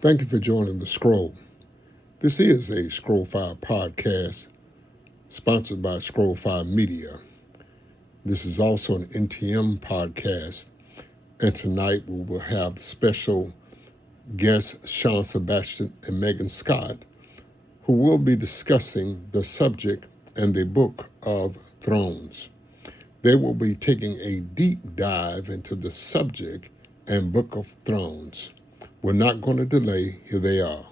Thank you for joining The Scroll. This is a Scroll 5 podcast sponsored by Scroll 5 Media. This is also an NTM podcast, and tonight we will have special guests Sebastian and Meagan Scott, who will be discussing the subject and the Book of Thrones. They will be taking a deep dive into the subject and Book of Thrones. We're not going to delay. Here they are.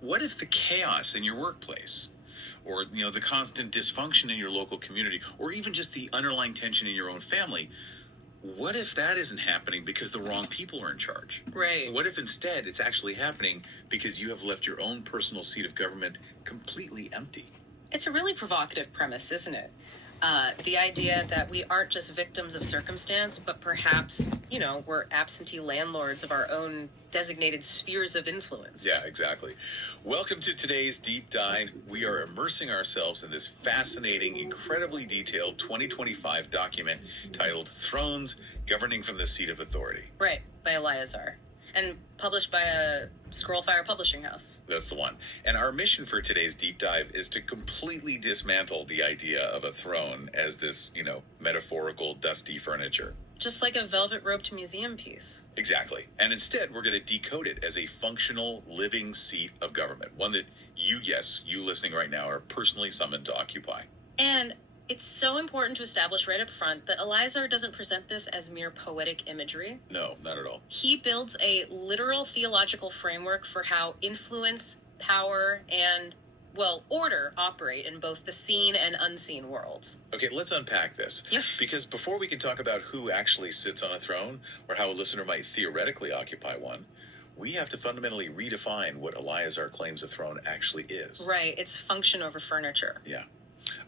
What if the chaos in your workplace, or the constant dysfunction in your local community, or even just the underlying tension in your own family, what if that isn't happening because the wrong people are in charge? Right. What if instead it's actually happening because you have left your own personal seat of government completely empty? It's a really provocative premise, isn't it? The idea that we aren't just victims of circumstance, but perhaps, we're absentee landlords of our own designated spheres of influence. Yeah, exactly. Welcome to today's deep dive. We are immersing ourselves in this fascinating, incredibly detailed 2025 document titled Thrones Governing from the Seat of Authority. Right, by Eliazar. And published by a Scrollfire publishing house. That's the one. And our mission for today's deep dive is to completely dismantle the idea of a throne as this, metaphorical dusty furniture. Just like a velvet-robed museum piece. Exactly. And instead, we're going to decode it as a functional, living seat of government. One that you listening right now, are personally summoned to occupy. And it's so important to establish right up front that Eliazar doesn't present this as mere poetic imagery. No, not at all. He builds a literal theological framework for how influence, power, and, order operate in both the seen and unseen worlds. Okay, let's unpack this. Yeah. Because before we can talk about who actually sits on a throne, or how a listener might theoretically occupy one, we have to fundamentally redefine what Eliazar claims a throne actually is. Right, it's function over furniture. Yeah.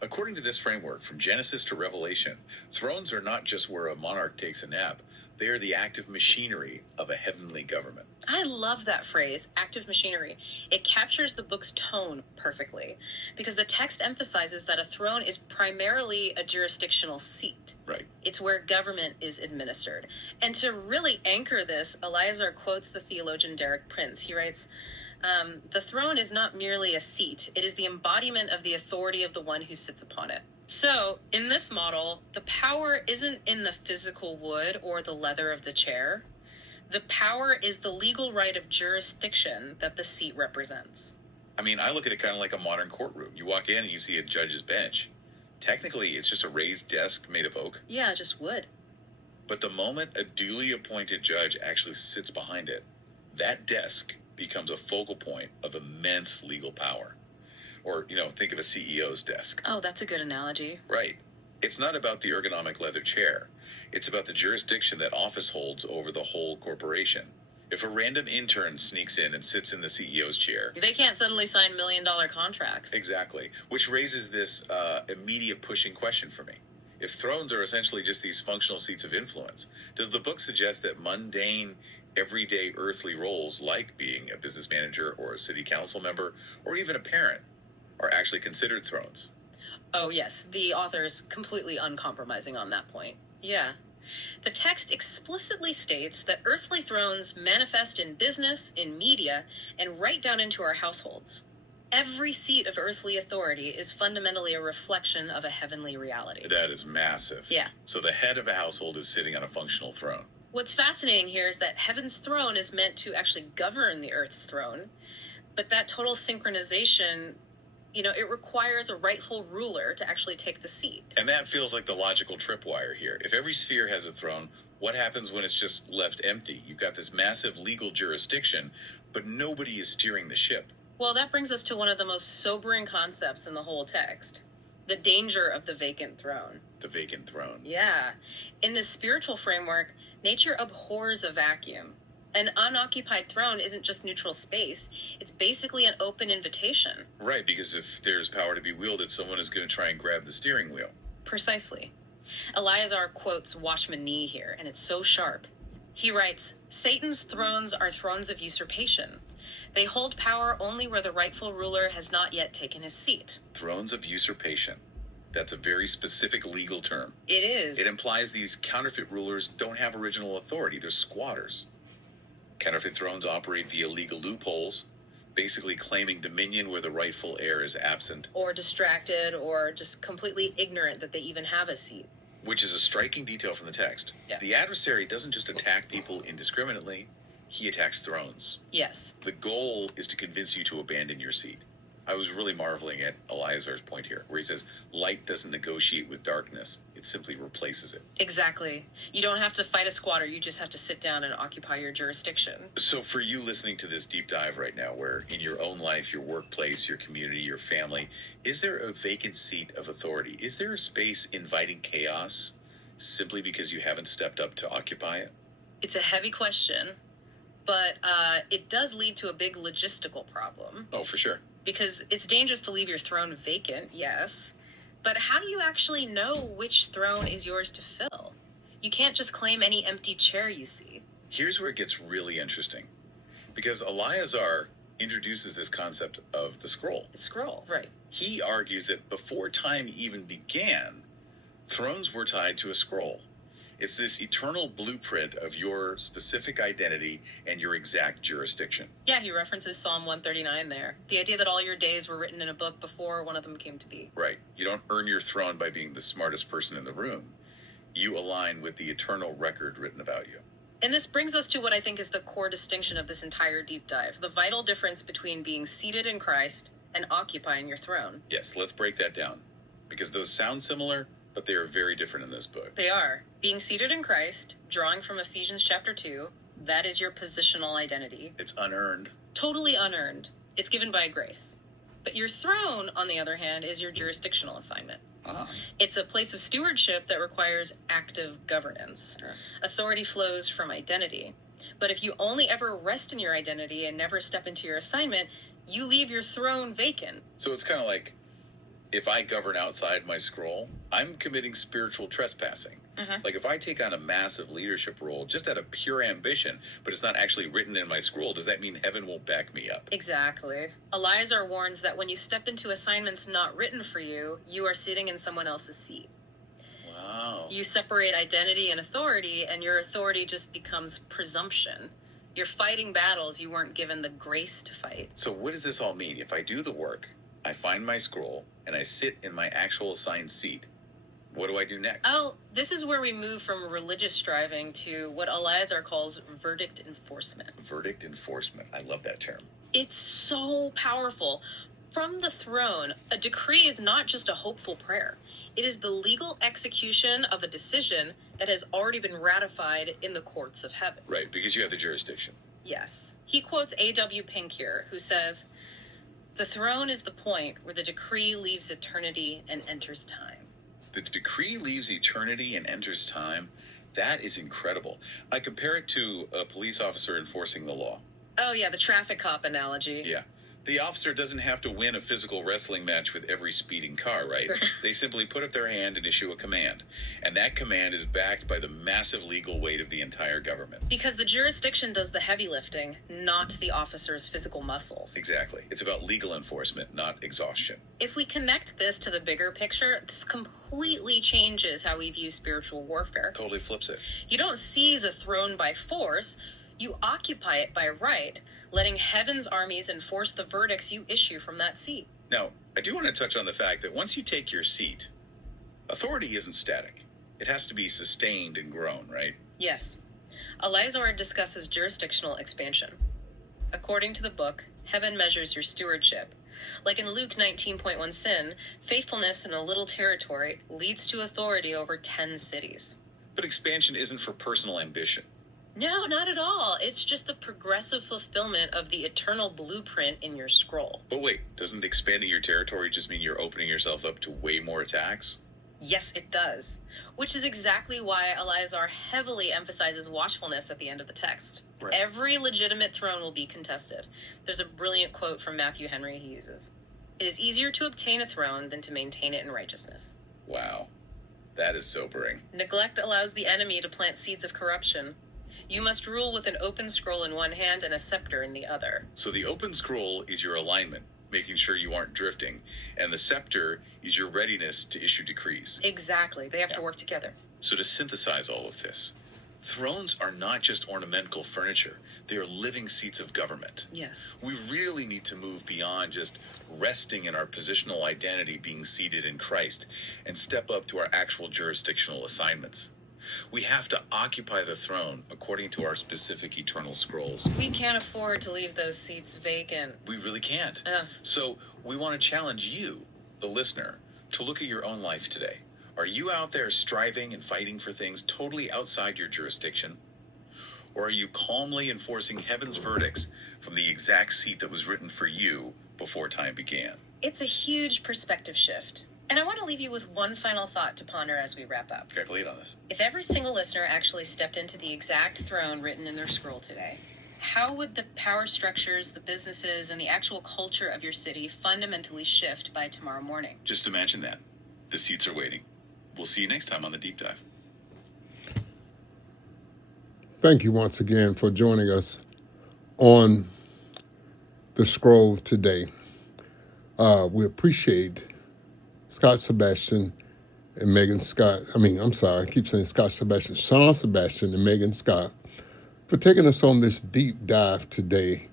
According to this framework, from Genesis to Revelation, thrones are not just where a monarch takes a nap. They are the active machinery of a heavenly government. I love that phrase, active machinery. It captures the book's tone perfectly, because the text emphasizes that a throne is primarily a jurisdictional seat. Right. It's where government is administered. And to really anchor this, Eliazar quotes the theologian Derek Prince. He writes, the throne is not merely a seat. It is the embodiment of the authority of the one who sits upon it. So, in this model, the power isn't in the physical wood or the leather of the chair. The power is the legal right of jurisdiction that the seat represents. I mean, I look at it kind of like a modern courtroom. You walk in and you see a judge's bench. Technically, it's just a raised desk made of oak. Yeah, just wood. But the moment a duly appointed judge actually sits behind it, that desk becomes a focal point of immense legal power. Or, think of a CEO's desk. Oh, that's a good analogy. Right. It's not about the ergonomic leather chair. It's about the jurisdiction that office holds over the whole corporation. If a random intern sneaks in and sits in the CEO's chair, they can't suddenly sign $1 million contracts. Exactly. Which raises this immediate pushing question for me. If thrones are essentially just these functional seats of influence, does the book suggest that mundane, everyday earthly roles like being a business manager or a city council member or even a parent are actually considered thrones? Oh, yes. The author's completely uncompromising on that point. Yeah. The text explicitly states that earthly thrones manifest in business, in media, and right down into our households. Every seat of earthly authority is fundamentally a reflection of a heavenly reality. That is massive. Yeah. So the head of a household is sitting on a functional throne. What's fascinating here is that heaven's throne is meant to actually govern the earth's throne, but that total synchronization, it requires a rightful ruler to actually take the seat. And that feels like the logical tripwire here. If every sphere has a throne, what happens when it's just left empty? You've got this massive legal jurisdiction, but nobody is steering the ship. Well, that brings us to one of the most sobering concepts in the whole text. The danger of the vacant throne. The vacant throne. Yeah. In this spiritual framework, nature abhors a vacuum. An unoccupied throne isn't just neutral space. It's basically an open invitation. Right, because if there's power to be wielded, someone is going to try and grab the steering wheel. Precisely. Eliazar quotes Watchman Nee here, and it's so sharp. He writes, Satan's thrones are thrones of usurpation. They hold power only where the rightful ruler has not yet taken his seat. Thrones of usurpation. That's a very specific legal term. It is. It implies these counterfeit rulers don't have original authority. They're squatters. Counterfeit thrones operate via legal loopholes, basically claiming dominion where the rightful heir is absent. Or distracted, or just completely ignorant that they even have a seat. Which is a striking detail from the text. Yeah. The adversary doesn't just attack people indiscriminately, he attacks thrones. Yes. The goal is to convince you to abandon your seat. I was really marveling at Eliazar's point here, where he says, light doesn't negotiate with darkness, it simply replaces it. Exactly. You don't have to fight a squatter, you just have to sit down and occupy your jurisdiction. So for you listening to this deep dive right now, where in your own life, your workplace, your community, your family, is there a vacant seat of authority? Is there a space inviting chaos simply because you haven't stepped up to occupy it? It's a heavy question, but it does lead to a big logistical problem. Oh, for sure. Because it's dangerous to leave your throne vacant, yes, but how do you actually know which throne is yours to fill? You can't just claim any empty chair you see. Here's where it gets really interesting, because Eliazar introduces this concept of the scroll. Scroll, right. He argues that before time even began, thrones were tied to a scroll. It's this eternal blueprint of your specific identity and your exact jurisdiction. Yeah, he references Psalm 139 there. The idea that all your days were written in a book before one of them came to be. Right. You don't earn your throne by being the smartest person in the room. You align with the eternal record written about you. And this brings us to what I think is the core distinction of this entire deep dive, the vital difference between being seated in Christ and occupying your throne. Yes, let's break that down, because those sound similar, but they are very different in this book. They are. Being seated in Christ, drawing from Ephesians chapter 2, that is your positional identity. It's unearned. Totally unearned. It's given by grace. But your throne, on the other hand, is your jurisdictional assignment. It's a place of stewardship that requires active governance. Authority flows from identity. But if you only ever rest in your identity and never step into your assignment, you leave your throne vacant. So it's kind of like, if I govern outside my scroll, I'm committing spiritual trespassing. Like if I take on a massive leadership role just out of pure ambition, but it's not actually written in my scroll, does that mean heaven won't back me up? Exactly. Eliazar warns that when you step into assignments not written for you, you are sitting in someone else's seat. Wow. You separate identity and authority, and your authority just becomes presumption. You're fighting battles you weren't given the grace to fight. So what does this all mean? If I do the work, I find my scroll, and I sit in my actual assigned seat, what do I do next? Oh, this is where we move from religious striving to what Eliazar calls verdict enforcement. Verdict enforcement. I love that term. It's so powerful. From the throne, a decree is not just a hopeful prayer. It is the legal execution of a decision that has already been ratified in the courts of heaven. Right, because you have the jurisdiction. Yes. He quotes A.W. Pink here, who says, "The throne is the point where the decree leaves eternity and enters time." The decree leaves eternity and enters time. That is incredible. I compare it to a police officer enforcing the law. Oh yeah, the traffic cop analogy. Yeah. The officer doesn't have to win a physical wrestling match with every speeding car, right? They simply put up their hand and issue a command. And that command is backed by the massive legal weight of the entire government. Because the jurisdiction does the heavy lifting, not the officer's physical muscles. Exactly. It's about legal enforcement, not exhaustion. If we connect this to the bigger picture, this completely changes how we view spiritual warfare. Totally flips it. You don't seize a throne by force, you occupy it by right, letting heaven's armies enforce the verdicts you issue from that seat. Now, I do want to touch on the fact that once you take your seat, authority isn't static. It has to be sustained and grown, right? Yes. Eliazar discusses jurisdictional expansion. According to the book, heaven measures your stewardship. Like in Luke 19.1 sin, faithfulness in a little territory leads to authority over 10 cities. But expansion isn't for personal ambition. No, not at all. It's just the progressive fulfillment of the eternal blueprint in your scroll. But wait, doesn't expanding your territory just mean you're opening yourself up to way more attacks? Yes, it does. Which is exactly why Eliazar heavily emphasizes watchfulness at the end of the text. Right. Every legitimate throne will be contested. There's a brilliant quote from Matthew Henry he uses. It is easier to obtain a throne than to maintain it in righteousness. Wow. That is sobering. Neglect allows the enemy to plant seeds of corruption. You must rule with an open scroll in one hand and a scepter in the other. So the open scroll is your alignment, making sure you aren't drifting, and the scepter is your readiness to issue decrees. Exactly. They have to work together. So to synthesize all of this, Thrones are not just ornamental furniture. They are living seats of government. Yes. We really need to move beyond just resting in our positional identity being seated in Christ and step up to our actual jurisdictional assignments. We have to occupy the throne according to our specific eternal scrolls. We can't afford to leave those seats vacant. We really can't. So we want to challenge you, the listener, to look at your own life today. Are you out there striving and fighting for things totally outside your jurisdiction? Or are you calmly enforcing heaven's verdicts from the exact seat that was written for you before time began? It's a huge perspective shift. And I want to leave you with one final thought to ponder as we wrap up. Calculate on this. If every single listener actually stepped into the exact throne written in their scroll today, how would the power structures, the businesses, and the actual culture of your city fundamentally shift by tomorrow morning? Just imagine that. The seats are waiting. We'll see you next time on The Deep Dive. Thank you once again for joining us on the scroll today. We appreciate Sean Sebastian, and Meagan Scott. I keep saying Sean Sebastian and Meagan Scott for taking us on this deep dive today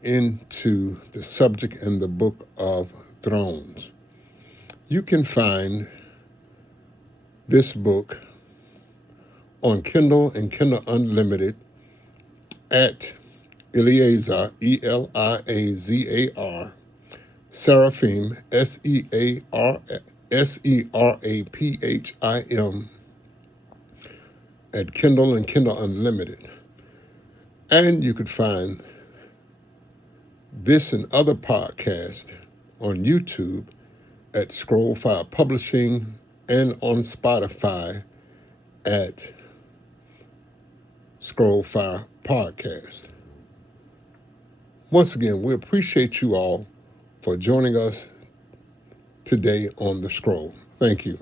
into the subject and the book of Thrones. You can find this book on Kindle and Kindle Unlimited at Eliazar, Eliazar, Seraphim, Seraphim, at Kindle and Kindle Unlimited. And you could find this and other podcasts on YouTube at Scroll Fire Publishing and on Spotify at Scroll Fire Podcast. Once again, we appreciate you all for joining us today on The Scroll. Thank you.